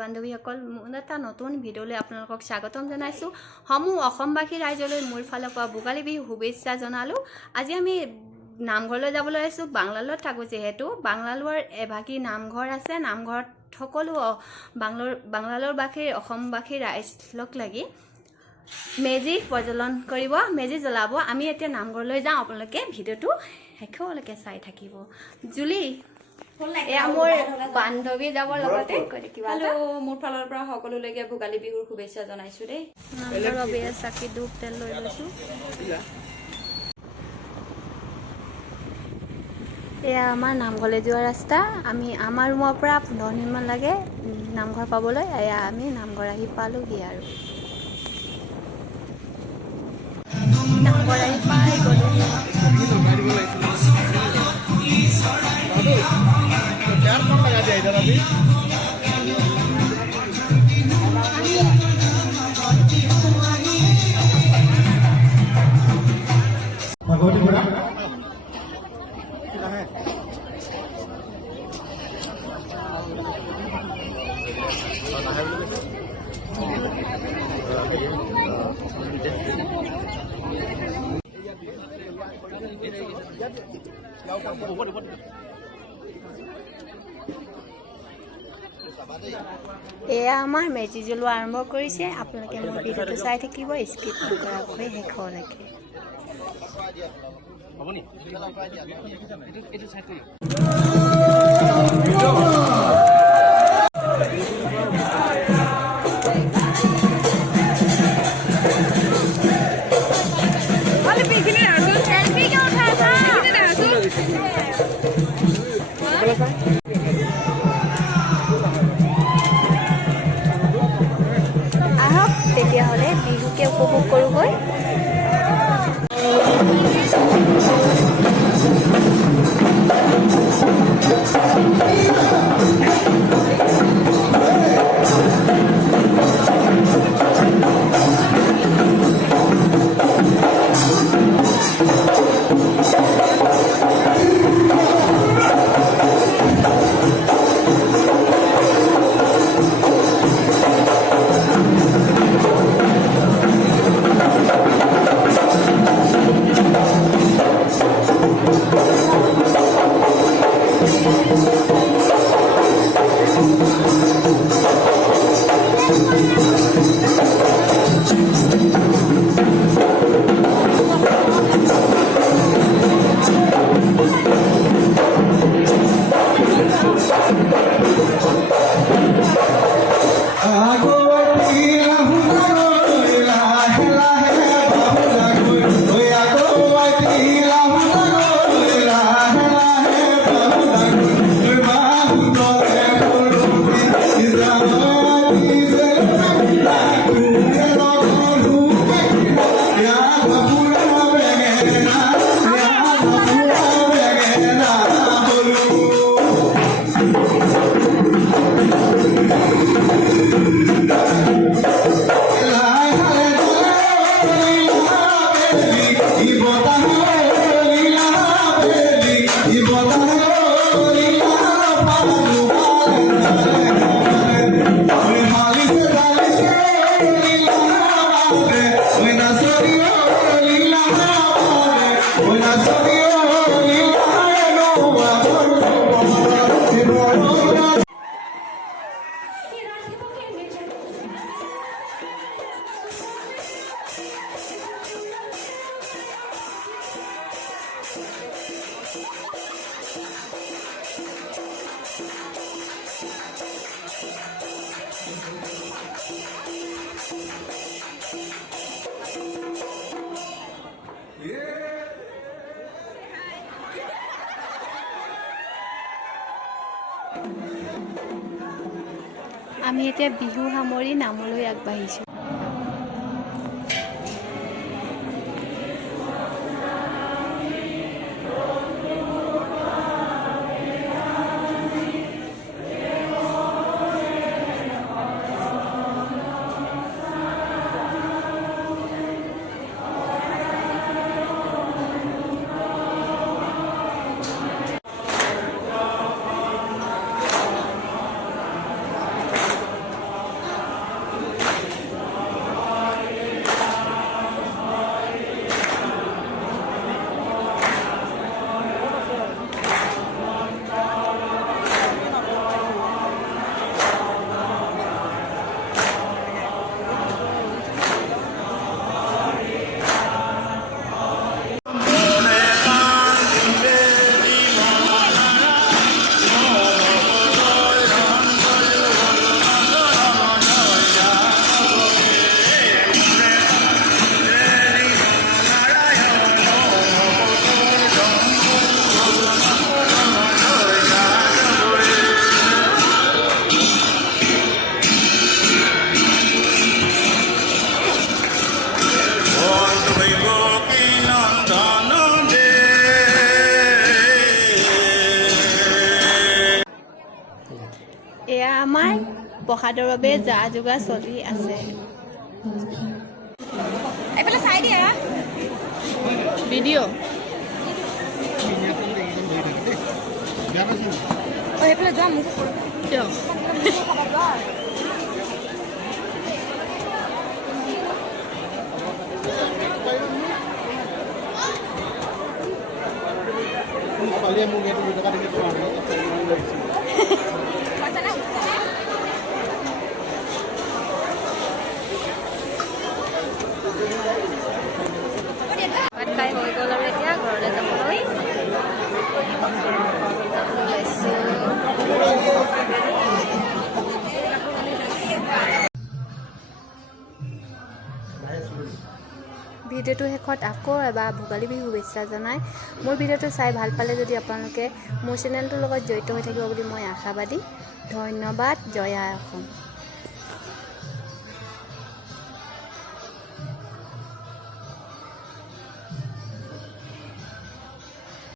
বান্ধৱীসকল মোৰ এটা নতুন ভিডিঅ'লৈ আপোনালোকক স্বাগতম জনাইছোঁ। সমূহ অসমবাসী ৰাইজলৈ মোৰ ফালৰ পৰা ভোগালী বিহু শুভেচ্ছা জনালোঁ। আজি আমি নামঘৰলৈ যাবলৈ আহিছোঁ। বাংলালত থাকোঁ যিহেতু বাংলালোৰ এভাগী নামঘৰ আছে। নামঘৰত সকলো বাংলালোৰবাসীৰ অসমবাসী ৰাইজ লগ লাগি মেজি প্ৰজ্বলন কৰিব, মেজি জ্বলাব। আমি এতিয়া নামঘৰলৈ যাওঁ, আপোনালোকে ভিডিঅ'টো শেষলৈকে চাই থাকিব। জুলি এয়া মোৰ বান্ধৱী যাবৰ লগতে মোৰ ফালৰ পৰা সকলোলৈকে ভোগালী বিহুৰ শুভেচ্ছা জনাইছোঁ দেই। নামঘৰৰ বাবে চাকি ধূপ তেল লৈ লৈছোঁ। এয়া আমাৰ নামঘৰলৈ যোৱা ৰাস্তা। আমাৰ ৰুমৰ পৰা 15 মিনিটমান লাগে নামঘৰ পাবলৈ। এয়া আমি নামঘৰ আহি পালোহি আৰু নামঘৰ আহি পাই গ'লো। এয়া আমাৰ মেজি জ্বলোৱা আৰম্ভ কৰিছে। আপোনালোকে মোৰ ভিডিঅ'টো চাই থাকিব, স্কিপ নকৰাকৈ শেষলৈকে। আহক তেতিয়াহ'লে বিহুকে উপভোগ কৰোঁগৈ। আমি এতিয়া বিহু সামৰি নামলৈ আগবাঢ়িছোঁ। প্ৰসাদৰ বাবে যা যোগাৰ চলি আছে। এইফালে চাই দিয়া ভিডিঅ' সেইফালে যোৱা মোক কিয় ছোৱালীয়ে মোক এইটো দুটকা দেখি চোৱা নাই ভাত খাই হৈ গ'ল আৰু এতিয়া ঘৰলৈ যাবলৈ লৈছোঁ। ভিডিঅ'টো শেষত আকৌ এবাৰ ভোগালী বিহু শুভেচ্ছা জনাই মোৰ ভিডিঅ'টো চাই ভাল পালে যদি আপোনালোকে মোৰ চেনেলটোৰ লগত জড়িত হৈ থাকিব বুলি মই আশাবাদী। ধন্যবাদ। জয় আই অসম।